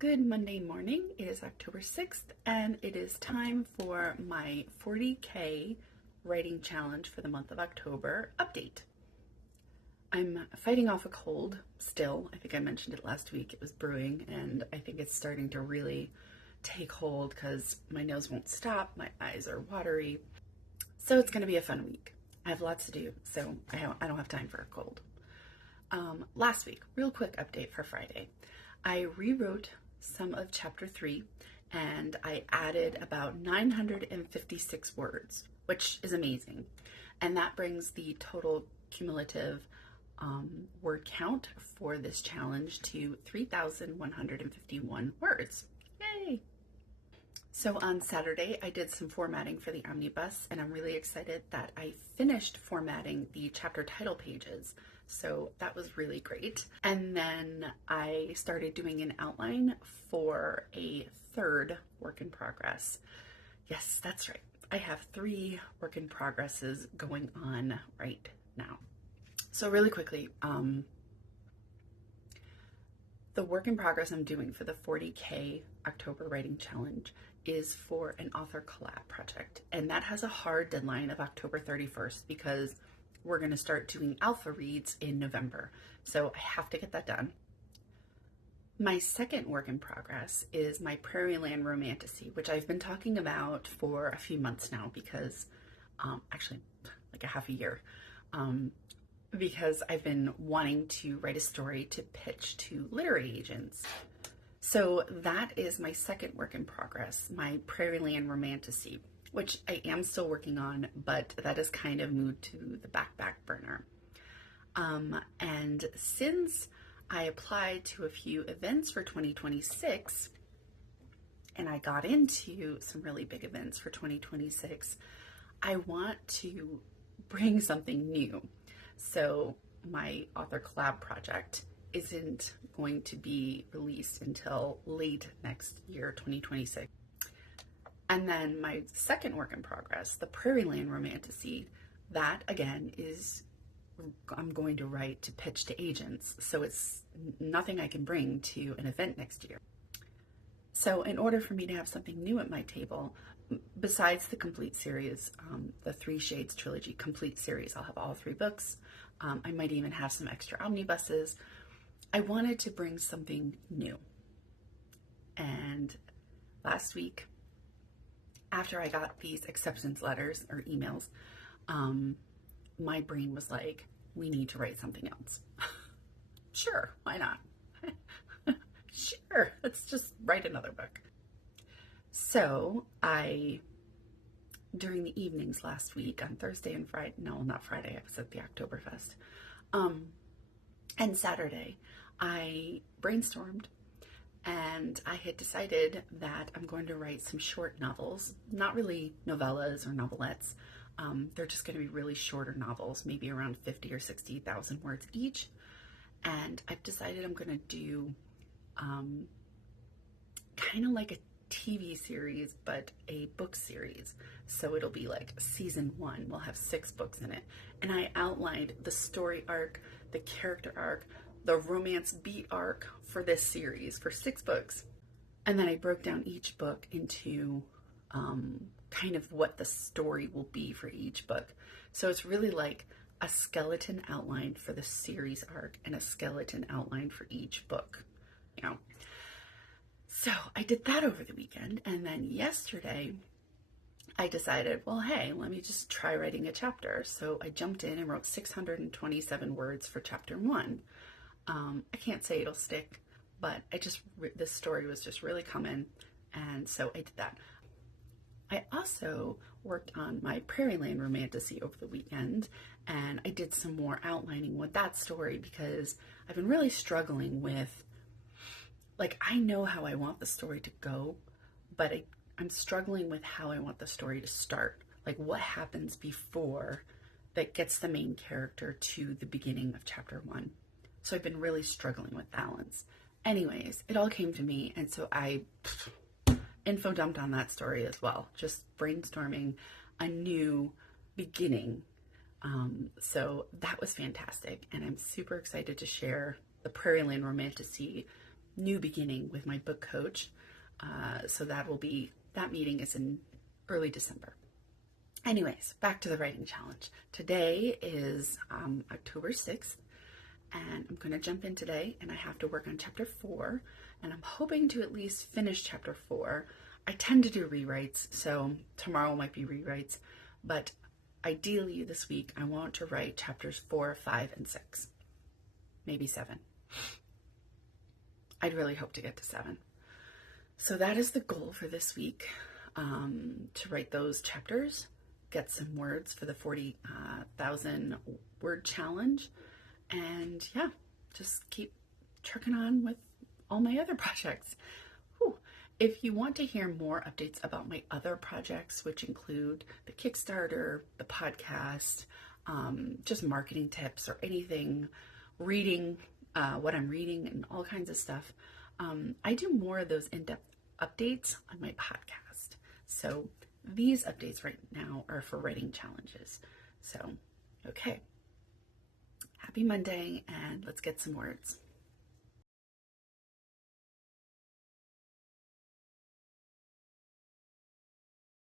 Good Monday morning. It is October 6th and it is time for my 40K writing challenge for the month of October update. I'm fighting off a cold still. I think I mentioned it last week. It was brewing and I think it's starting to really take hold because my nose won't stop, my eyes are watery. So it's going to be a fun week. I have lots to do, so I don't have time for a cold. Last week, real quick update for Friday. I rewrote some of chapter 3 and I added about 956 words, which is amazing. And that brings the total cumulative word count for this challenge to 3,151 words. Yay! So on Saturday, I did some formatting for the omnibus, and I'm really excited that I finished formatting the chapter title pages. So that was really great. And then I started doing an outline for a third work in progress. Yes, that's right. I have 3 work in progresses going on right now. So really quickly, the work in progress I'm doing for the 40K October Writing Challenge is for an author collab project. And that has a hard deadline of October 31st because we're going to start doing alpha reads in November. So I have to get that done. My second work in progress is my Prairieland Romantasy, which I've been talking about for a few months now because, actually like a half a year, because I've been wanting to write a story to pitch to literary agents. So that is my second work in progress, my Prairieland Romantasy, which I am still working on, but that is kind of moved to the back burner. And since I applied to a few events for 2026, and I got into some really big events for 2026, I want to bring something new. So my author collab project isn't going to be released until late next year, 2026. And then my second work in progress, the Prairieland Romantasy, that again is I'm going to write to pitch to agents. So it's nothing I can bring to an event next year. So in order for me to have something new at my table, besides the complete series, the 3 Shades trilogy complete series, I'll have all 3 books. I might even have some extra omnibuses. I wanted to bring something new. And last week, after I got these acceptance letters or emails, my brain was like, we need to write something else. Sure, why not? Sure, let's just write another book. So during the evenings last week on Thursday and Friday, no, not Friday, I was at the Oktoberfest, and Saturday, I brainstormed and I had decided that I'm going to write some short novels, not really novellas or novelettes. They're just going to be really shorter novels, maybe around 50 or 60,000 words each. And I've decided I'm going to do kind of like a TV series, but a book series. So it'll be like season 1. We'll have 6 books in it. And I outlined the story arc, the character arc, the romance beat arc for this series for 6 books. And then I broke down each book into kind of what the story will be for each book. So it's really like a skeleton outline for the series arc and a skeleton outline for each book, you know. So I did that over the weekend, and then yesterday I decided, well, hey, let me just try writing a chapter. So I jumped in and wrote 627 words for chapter 1. I can't say it'll stick, but this story was just really coming, and so I did that. I also worked on my Prairieland Romantasy over the weekend, and I did some more outlining with that story because I've been really struggling with, like, I know how I want the story to go, but I'm struggling with how I want the story to start. Like, what happens before that gets the main character to the beginning of chapter 1. So I've been really struggling with balance. Anyways, it all came to me, and so I info dumped on that story as well, just brainstorming a new beginning. So that was fantastic, and I'm super excited to share the Prairieland Romantasy new beginning with my book coach. So that meeting is in early December. Anyways, back to the writing challenge. Today is October 6th, and I'm going to jump in today, and I have to work on chapter 4, and I'm hoping to at least finish chapter 4. I tend to do rewrites, so tomorrow might be rewrites, but ideally this week I want to write chapters 4, 5, and 6, maybe 7. I'd really hope to get to 7. So that is the goal for this week, to write those chapters, get some words for the 40,000 word challenge, and yeah, just keep trucking on with all my other projects. Whew. If you want to hear more updates about my other projects, which include the Kickstarter, the podcast, just marketing tips or anything, reading, what I'm reading and all kinds of stuff, I do more of those in-depth updates on my podcast. So these updates right now are for writing challenges. So, okay. Happy Monday, and let's get some words.